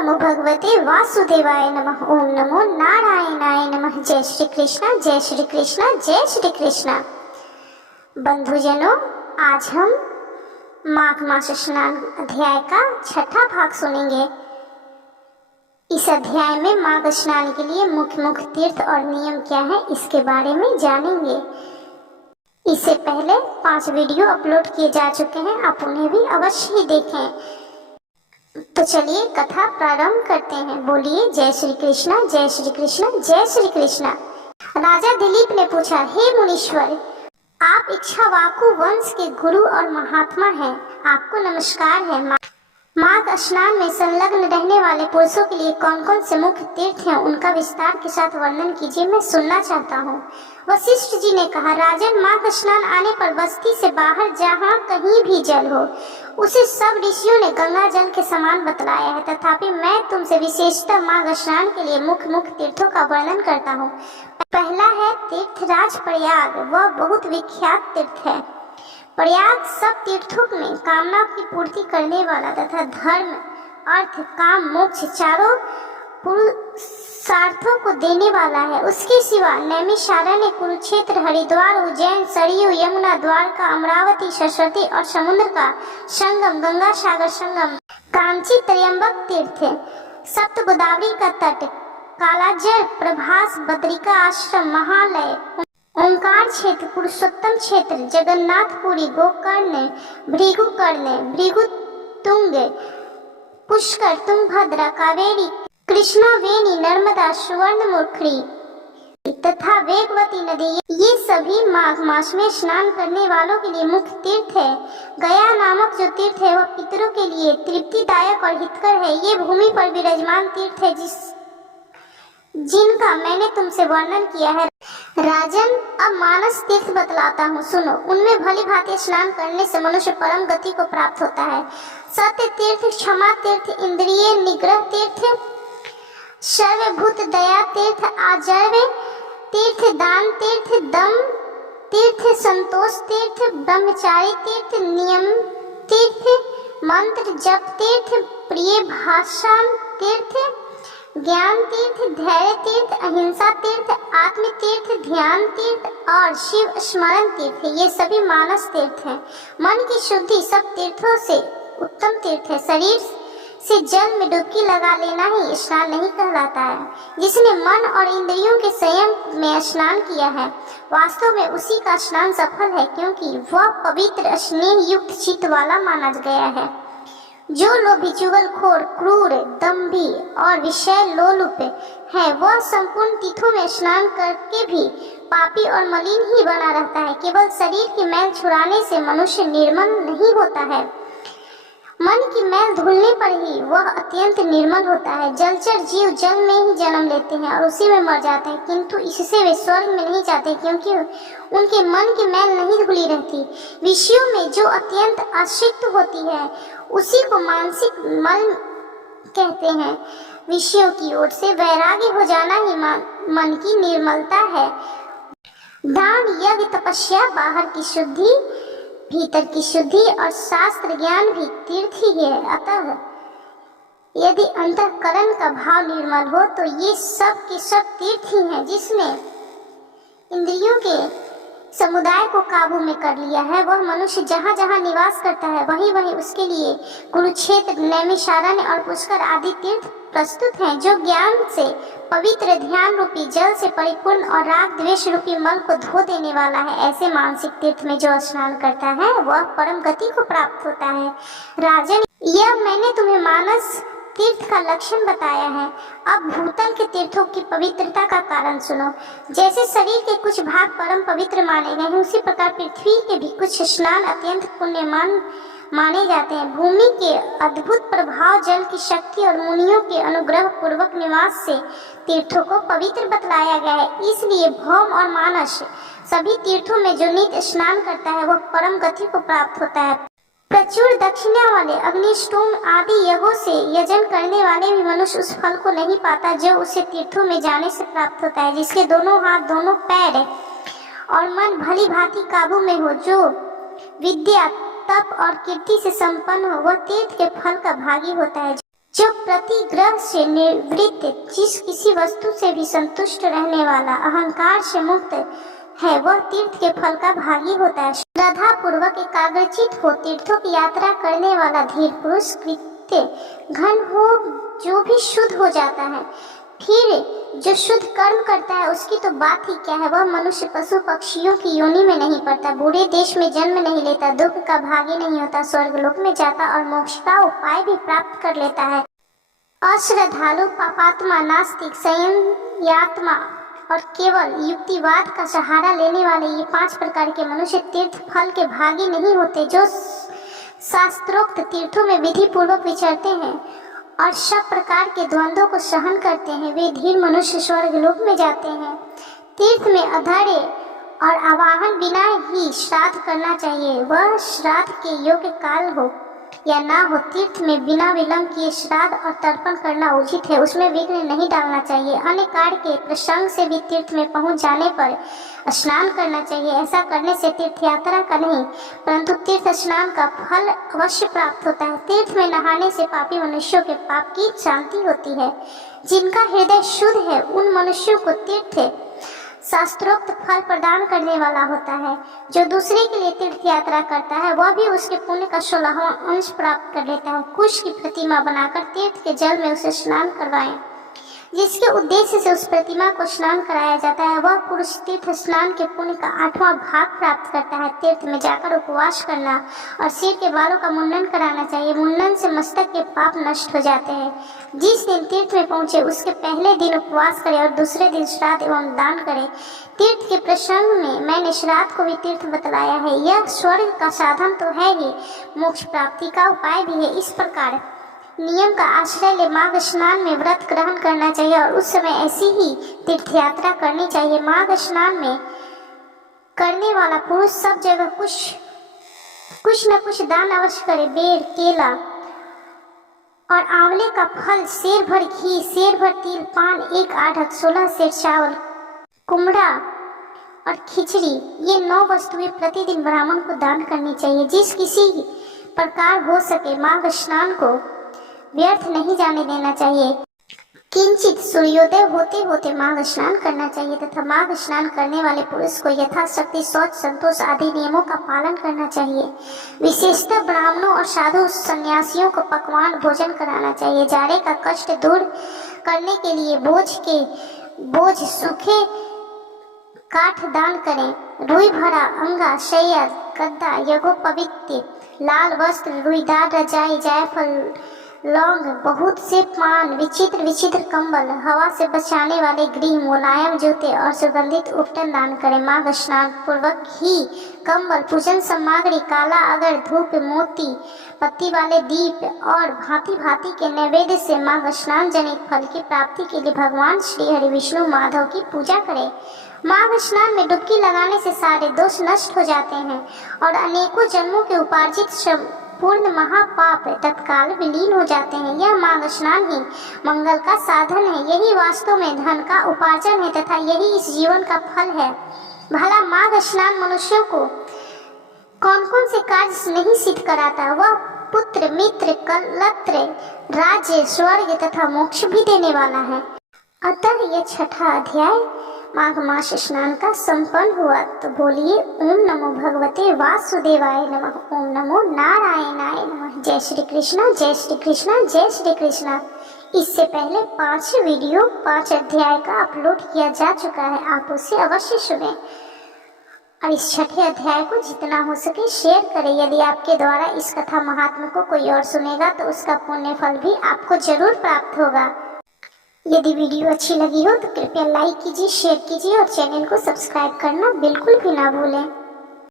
नमो भगवते वासुदेवाय नमः। ओम नमो नारायणाय नमः। जय श्री कृष्णा, जय श्री कृष्णा, जय श्री कृष्णा। बंधुजनों, आज हम माघ मास स्नान अध्याय का छठा भाग सुनेंगे। इस अध्याय में माघ स्नान के लिए मुख्य मुख्य तीर्थ और नियम क्या है, इसके बारे में जानेंगे। इससे पहले 5 वीडियो अपलोड किए जा चुके हैं, आप उन्हें भी अवश्य ही देखें। तो चलिए कथा प्रारंभ करते हैं। बोलिए जय श्री कृष्णा, जय श्री कृष्णा, जय श्री कृष्णा। राजा दिलीप ने पूछा, हे मुनीश्वर, आप इक्ष्वाकु वंश के गुरु और महात्मा हैं, आपको नमस्कार है। माघ स्नान में संलग्न रहने वाले पुरुषों के लिए कौन कौन से मुख्य तीर्थ हैं, उनका विस्तार के साथ वर्णन कीजिए, मैं सुनना चाहता हूँ। वशिष्ठ जी ने कहा, राजन, माघ स्नान आने पर बस्ती से बाहर जहाँ कहीं भी जल हो, उसे सब ऋषियों ने गंगा जल के समान बतलाया है। तथापि मैं तुमसे विशेषतः माघ स्नान के लिए मुख्य मुख्य तीर्थों का वर्णन करता हूँ। पहला है तीर्थराज प्रयाग, वह बहुत विख्यात तीर्थ है। प्रयाग सब तीर्थों में कामना की पूर्ति करने वाला तथा धर्म, अर्थ, काम, मोक्ष चारों पुरुषार्थों को देने वाला है। उसके सिवा नैमिषारण्य, कुरुक्षेत्र, हरिद्वार, उज्जैन, सरयू, यमुना, द्वारका, अमरावती, सरस्वती और समुद्र का संगम, गंगा सागर संगम, कांची, त्र्यंबक तीर्थ, सप्त गोदावरी का तट, कालाजर, प्रभास, बद्रिका आश्रम, महालय, ओंकार क्षेत्र, पुरुषोत्तम क्षेत्र, जगन्नाथपुरी, गोकर्ण, भृगुकर्ण, भृगुतुंग, पुष्कर, तुंगभद्रा, कावेरी, कृष्णावेणी, नर्मदा, सुवर्णमुखी तथा वेगवती नदी, ये सभी माघ मास में स्नान करने वालों के लिए मुख्य तीर्थ है। गया नामक जो तीर्थ है वह पितरों के लिए तृप्तिदायक और हितकर है। ये भूमि पर विराजमान तीर्थ है जिनका मैंने तुमसे वर्णन किया है। राजन, अब मानस तीर्थ बतलाता हूँ, सुनो। उनमें भली भांति स्नान करने से मनुष्य परम गति को प्राप्त होता है। सत्य तीर्थ, क्षमा तीर्थ, इंद्रिय निग्रह तीर्थ, सर्वभूत दया तीर्थ, आजर्व तीर्थ, दान तीर्थ, दम तीर्थ, संतोष तीर्थ, ब्रह्मचारी तीर्थ, नियम तीर्थ, मंत्र जप तीर्थ, प्रिय भाषा तीर्थ, ज्ञान तीर्थ, धैर्य तीर्थ, अहिंसा तीर्थ, आत्म तीर्थ, ध्यान तीर्थ और शिव स्मरण तीर्थ, ये सभी मानस तीर्थ हैं। मन की शुद्धि सब तीर्थों से उत्तम तीर्थ है। शरीर से जल में डुबकी लगा लेना ही स्नान नहीं कहलाता है। जिसने मन और इंद्रियों के संयम में स्नान किया है, वास्तव में उसी का स्नान सफल है, क्योंकि वह पवित्र स्नेह युक्त चित्त वाला माना गया है। जो लोभी, चुगलखोर, क्रूर, दंभी और विषय लोलुप है, वह संपूर्ण तीर्थों में स्नान करके भी पापी और मलिन ही बना रहता है। केवल शरीर की मैल छुड़ाने से मनुष्य निर्मल नहीं होता है, मन की मैल धुलने पर ही वह अत्यंत निर्मल होता है। जलचर जीव जल में ही जन्म लेते हैं और उसी में मर जाते हैं, किंतु इससे वे स्वर्ग में नहीं जाते, क्योंकि उनके मन की मैल नहीं धुली रहती। विषयों में जो अत्यंत आसक्त होती है, उसी को मानसिक मल कहते हैं। विषयों की ओर से वैराग्य हो जाना ही मन की निर्मलता है। दान, यज्ञ, तपस्या, बाहर की शुद्धि, भीतर की शुद्धि और शास्त्र ज्ञान भी तीर्थ ही है। अतः यदि अंतःकरण का भाव निर्मल हो तो ये सब के सब तीर्थ ही हैं। जिसने इंद्रियों के समुदाय को काबू में कर लिया है, वह मनुष्य जहाँ जहाँ निवास करता है, वहीं वहीं उसके लिए कुरुक्षेत्र, नैमिषारण्य और पुष्कर आदि तीर्थ प्रस्तुत हैं। जो ज्ञान से पवित्र, ध्यान रूपी जल से परिपूर्ण और राग द्वेष रूपी मल को धो देने वाला है, ऐसे मानसिक तीर्थ में जो स्नान करता है वह परम गति को प्राप्त होता है। राजन, यह मैंने तुम्हें मानस तीर्थ का लक्षण बताया है। अब भूतल के तीर्थों की पवित्रता का कारण सुनो। जैसे शरीर के कुछ भाग परम पवित्र माने गए हैं, उसी प्रकार पृथ्वी के भी कुछ स्नान अत्यंत पुण्यमान माने जाते हैं। भूमि के अद्भुत प्रभाव, जल की शक्ति और मुनियों के अनुग्रह पूर्वक निवास से तीर्थों को पवित्र बतलाया गया है। इसलिए भौम और मानस सभी तीर्थों में जो नित्य स्नान करता है वह परम गति को प्राप्त होता है। प्रचुर दक्षिणा वाले अग्निष्टोम आदि यज्ञों से यजन करने वाले भी मनुष्य उस फल को नहीं पाता जो उसे तीर्थों में जाने से प्राप्त होता है। जिसके दोनों हाथ, दोनों पैर और मन भली भांति काबू में हो, जो विद्या, तप और कीर्ति से संपन्न हो, वह तीर्थ के फल का भागी होता है। जो प्रतिग्रह से निवृत्त, जिस किसी वस्तु से भी संतुष्ट रहने वाला, अहंकार से मुक्त है, वह तीर्थ के फल का भागी होता है। श्रद्धा पूर्वक एकाग्रचित हो तीर्थों की यात्रा करने वाला धीर पुरुष कृत्य घन हो जो भी शुद्ध हो जाता है। फिर जो शुद्ध कर्म करता है उसकी तो बात ही क्या है, वह मनुष्य पशु पक्षियों की योनि में नहीं पड़ता, बुरे देश में जन्म नहीं लेता, दुख का भागी नहीं होता, स्वर्गलोक में जाता और मोक्ष का उपाय भी प्राप्त कर लेता है। अश्रद्धालु, पापात्मा, नास्तिक, संययात्मा और केवल युक्तिवाद का सहारा लेने वाले ये 5 प्रकार के मनुष्य तीर्थ फल के भागी नहीं होते। जो शास्त्रोक्त तीर्थों में विधि पूर्वक विचरते हैं और सब प्रकार के द्वंद्वों को सहन करते हैं, वे धीर मनुष्य स्वर्गलोक में जाते हैं। तीर्थ में अधर्य और आवाहन बिना ही श्राद्ध करना चाहिए, वह श्राद्ध के योग्य काल हो या ना हो। तीर्थ में बिना विलंब किए श्राद्ध और तर्पण करना उचित है, उसमें विघ्न नहीं डालना चाहिए। अन्य कार्य के प्रसंग से भी तीर्थ में पहुंच जाने पर स्नान करना चाहिए। ऐसा करने से तीर्थ यात्रा का नहीं परंतु तीर्थ स्नान का फल अवश्य प्राप्त होता है। तीर्थ में नहाने से पापी मनुष्यों के पाप की शांति होती है। जिनका हृदय शुद्ध है उन मनुष्यों को तीर्थ शास्त्रोक्त फल प्रदान करने वाला होता है। जो दूसरे के लिए तीर्थ यात्रा करता है वह भी उसके पुण्य का 16वां अंश प्राप्त कर लेता है। कुश की प्रतिमा बनाकर तीर्थ के जल में उसे स्नान करवाएं। जिसके उद्देश्य से उस प्रतिमा को स्नान कराया जाता है वह पुरुष तीर्थ स्नान के पुण्य का 8वां भाग प्राप्त करता है। तीर्थ में जाकर उपवास करना और सिर के बालों का मुंडन कराना चाहिए। मुंडन से मस्तक के पाप नष्ट हो जाते हैं। जिस दिन तीर्थ में पहुंचे उसके पहले दिन उपवास करे और दूसरे दिन श्राद्ध एवं दान करे। तीर्थ के प्रसंग में मैंने श्राद्ध को भी तीर्थ बतलाया है। यह स्वर्ग का साधन तो है ही, मोक्ष प्राप्ति का उपाय भी है। इस प्रकार नियम का आश्रय ले माघ स्नान में व्रत ग्रहण करना चाहिए और उस समय ऐसी ही तीर्थ यात्रा करनी चाहिए। माघ स्नान में करने वाला पुरुष सब जगह कुछ न कुछ दान अवश्य करे। बेर, केला और आंवले का फल, सेर भर घी, सेर भर तिल, पान, 1 आढ़त, 16 सेर चावल, कुमड़ा और खिचड़ी, ये 9 वस्तुएं प्रतिदिन ब्राह्मण को दान करनी चाहिए। जिस किसी प्रकार हो सके माघ स्नान को व्यर्थ नहीं जाने देना चाहिए। किंचित सूर्योदय होते होते माघ स्नान करना चाहिए तथा माघ स्नान करने वाले पुरुष को यथाशक्ति शौच, संतोष आदि नियमों का पालन करना चाहिए। विशेषतः ब्राह्मणों और साधु सन्यासियों को पकवान भोजन कराना चाहिए। जाड़े का कष्ट दूर करने के लिए बोझ सूखे काठ दान करें। रुई भरा अंगा, शैया, गद्दा, यज्ञोपवीत, लाल वस्त्र, रुईदार रजाई, जायफल, लौंग, बहुत से पान, विचित्र विचित्र कंबल, हवा से बचाने वाले गृह, मुलायम जूते और सुगंधित उपटन दान करें। माघ स्नान पूर्वक घी, कंबल, पूजन सामग्री, काला अगर, धूप, मोती पत्ती वाले दीप और भांति भांति के नैवेद्य से माघ स्नान जनित फल की प्राप्ति के लिए भगवान श्री हरि विष्णु माधव की पूजा करें। माघ स्नान में डुबकी लगाने से सारे दोष नष्ट हो जाते हैं और अनेकों जन्मों के उपार्जित पूर्ण महापाप तत्काल विलीन हो जाते हैं। यह माघ स्नान ही मंगल का साधन है। यही वास्तव में धन का उपार्जन है तथा यही इस जीवन का फल है। भला माघ स्नान मनुष्यों को कौन कौन से कार्य नहीं सिद्ध कराता, वह पुत्र, मित्र, कलत्र, राज्य, स्वर्ग तथा मोक्ष भी देने वाला है। अतः यह 6ठा अध्याय माघ मास स्नान का संपन्न हुआ। तो बोलिए ओम नमो भगवते वासुदेवाय नमः, ओम नमो नारायणाय नमः। जय श्री कृष्णा, जय श्री कृष्णा, जय श्री कृष्णा। इससे पहले 5 वीडियो 5 अध्याय का अपलोड किया जा चुका है, आप उसे अवश्य सुने और इस 6ठे अध्याय को जितना हो सके शेयर करें। यदि आपके द्वारा इस कथा महात्मा को कोई और सुनेगा तो उसका पुण्य फल भी आपको जरूर प्राप्त होगा। यदि वीडियो अच्छी लगी हो तो कृपया लाइक कीजिए, शेयर कीजिए और चैनल को सब्सक्राइब करना बिल्कुल भी ना भूलें।